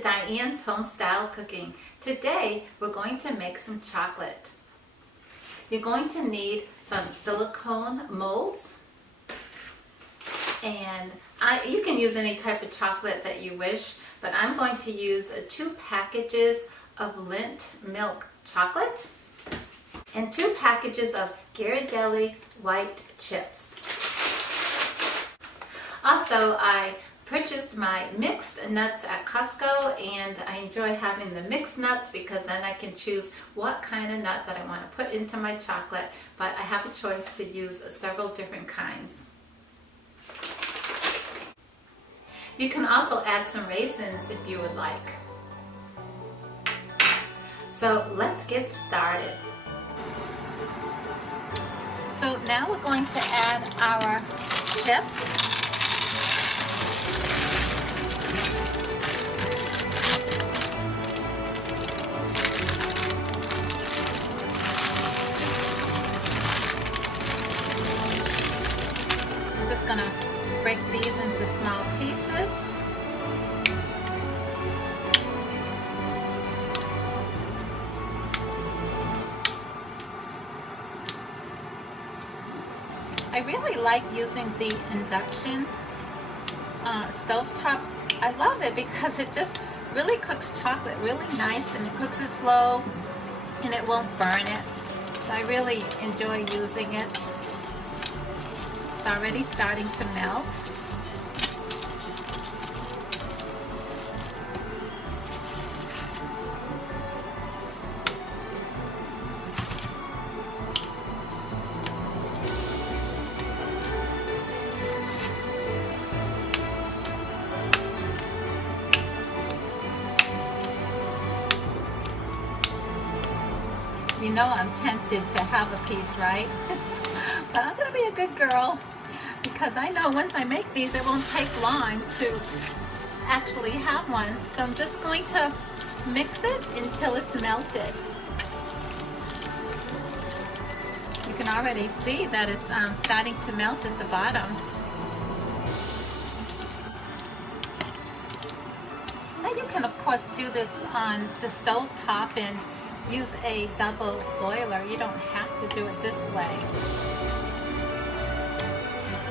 Diane's Home Style Cooking. Today we're going to make some chocolate. You're going to need some silicone molds, and you can use any type of chocolate that you wish, but I'm going to use 2 packages of Lindt milk chocolate and 2 packages of Ghirardelli white chips. Also, I purchased my mixed nuts at Costco, and I enjoy having the mixed nuts because then I can choose what kind of nut that I want to put into my chocolate, but I have a choice to use several different kinds. You can also add some raisins if you would like. So let's get started. So now we're going to add our chips. I'm just going to break these into small pieces. I really like using the induction stovetop. I love it because it just really cooks chocolate really nice, and it cooks it slow and it won't burn it. So I really enjoy using it. It's already starting to melt. You know I'm tempted to have a piece, right? But I'm gonna be a good girl because I know once I make these, it won't take long to actually have one. So I'm just going to mix it until it's melted. You can already see that it's starting to melt at the bottom. Now you can of course do this on the stove top and use a double boiler. You don't have to do it this way.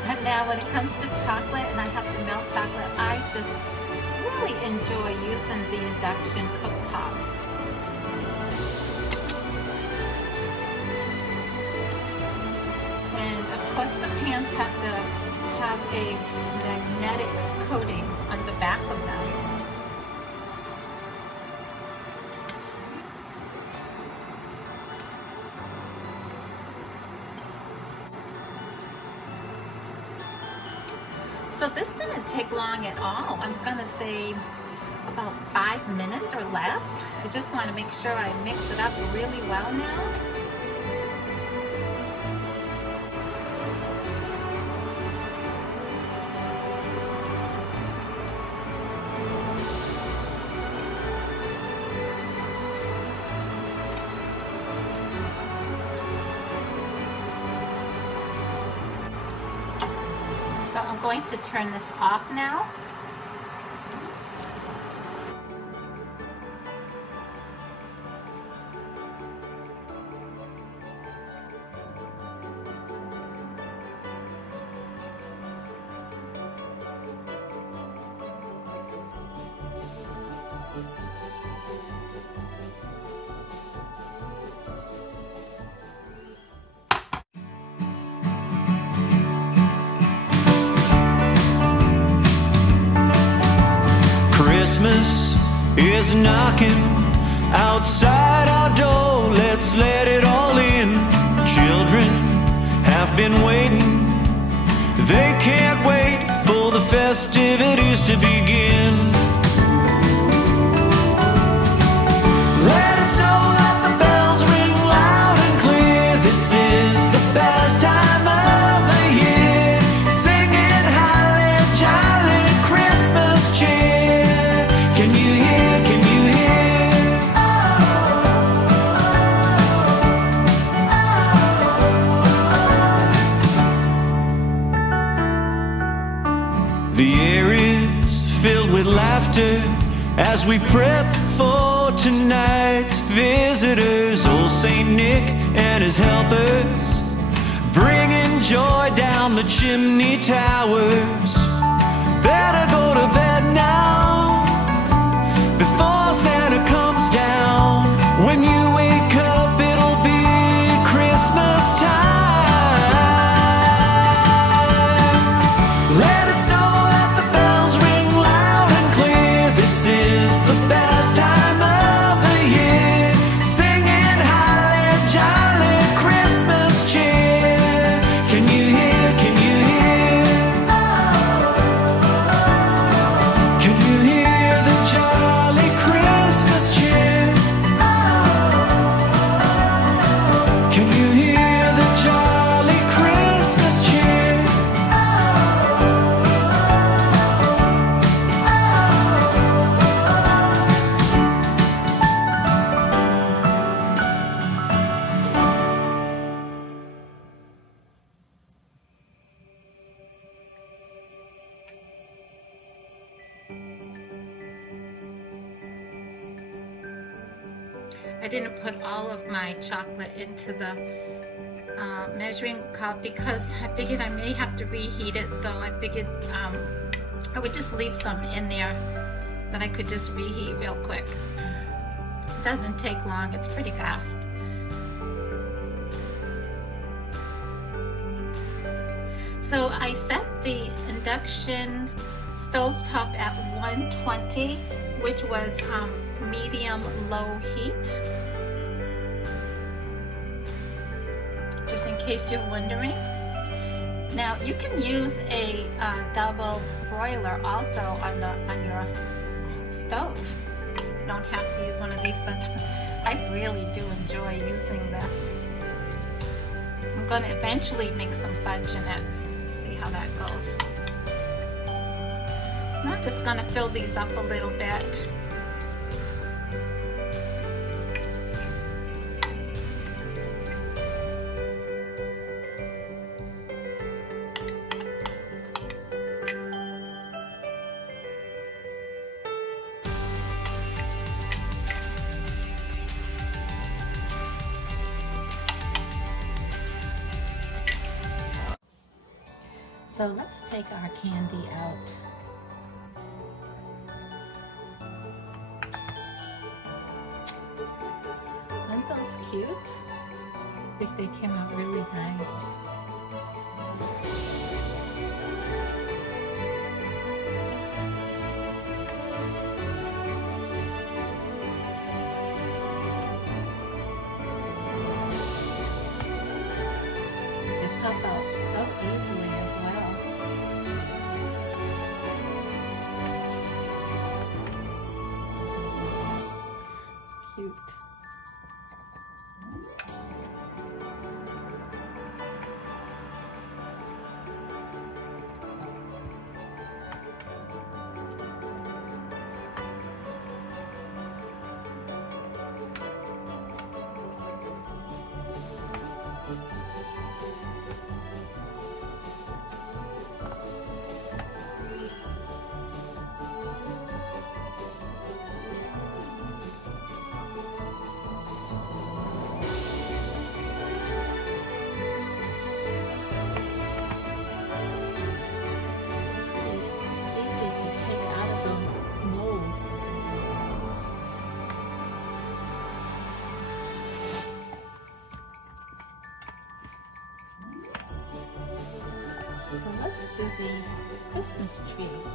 But now when it comes to chocolate and I have to melt chocolate, I just really enjoy using the induction cooktop. And of course the pans have to have a magnetic coating on the back of them. So this didn't take long at all. I'm gonna say about 5 minutes or less. I just want to make sure I mix it up really well now. So I'm going to turn this off now. Christmas is knocking outside our door. Let's let it all in. Children have been waiting. They can't wait for the festivities to begin. Let us know that the bells ring loud and clear. This is the best time of the year. Singing holly jolly Christmas cheer. Can you hear, can you hear? The air is filled with laughter as we prep for tonight's visitors. Old Saint Nick and his helpers, bringing joy down the chimney towers. Better go to bed now before Santa comes down. When you wake up, it'll be Christmas time. Let it snow, let the bells ring loud and clear. This is the best time of the year, singing holly jolly Christmas cheer. Can you hear, can you hear? Can you hear the jolly Christmas cheer? Can you hear the jolly Christmas cheer? I didn't put all of my chocolate into the measuring cup because I figured I may have to reheat it, so I figured I would just leave some in there that I could just reheat real quick. It doesn't take long, it's pretty fast. So I set the induction stovetop at 120, which was medium low heat, just in case you're wondering. Now you can use a double broiler also on your stove. You don't have to use one of these, but I really do enjoy using this. I'm going to eventually make some fudge in it. See how that goes. So I'm just going to fill these up a little bit. So let's take our candy out. Aren't those cute? I think they came out really nice. They pop out so easily as well. Cute. So let's do the Christmas trees.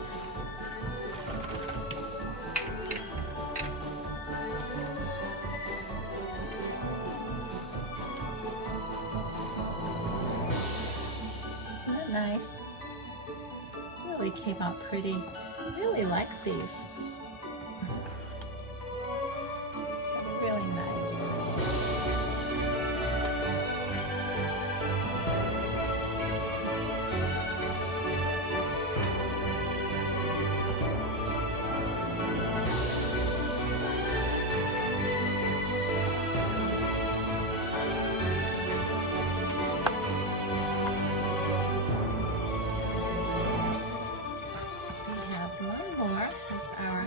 Isn't that nice? Really came out pretty. I really like these. They're really nice. As our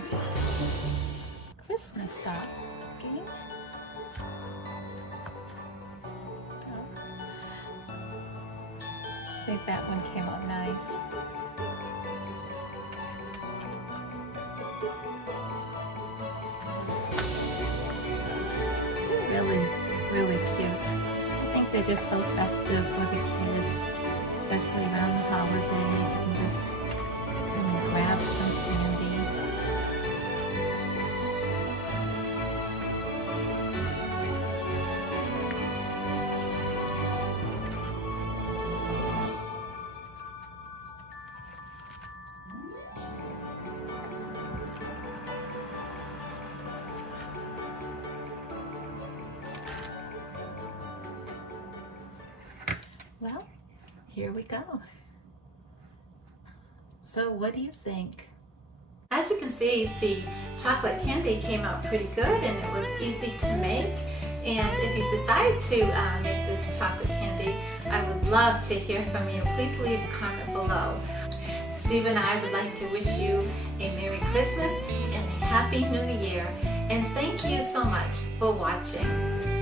think that one came out nice. Really cute. I think they're just so festive for the kids, especially around the holidays. You can just grab some candy. Well, here we go. So what do you think? As you can see, the chocolate candy came out pretty good and it was easy to make. And if you decide to make this chocolate candy, I would love to hear from you. Please leave a comment below. Steve and I would like to wish you a Merry Christmas and a Happy New Year. And thank you so much for watching.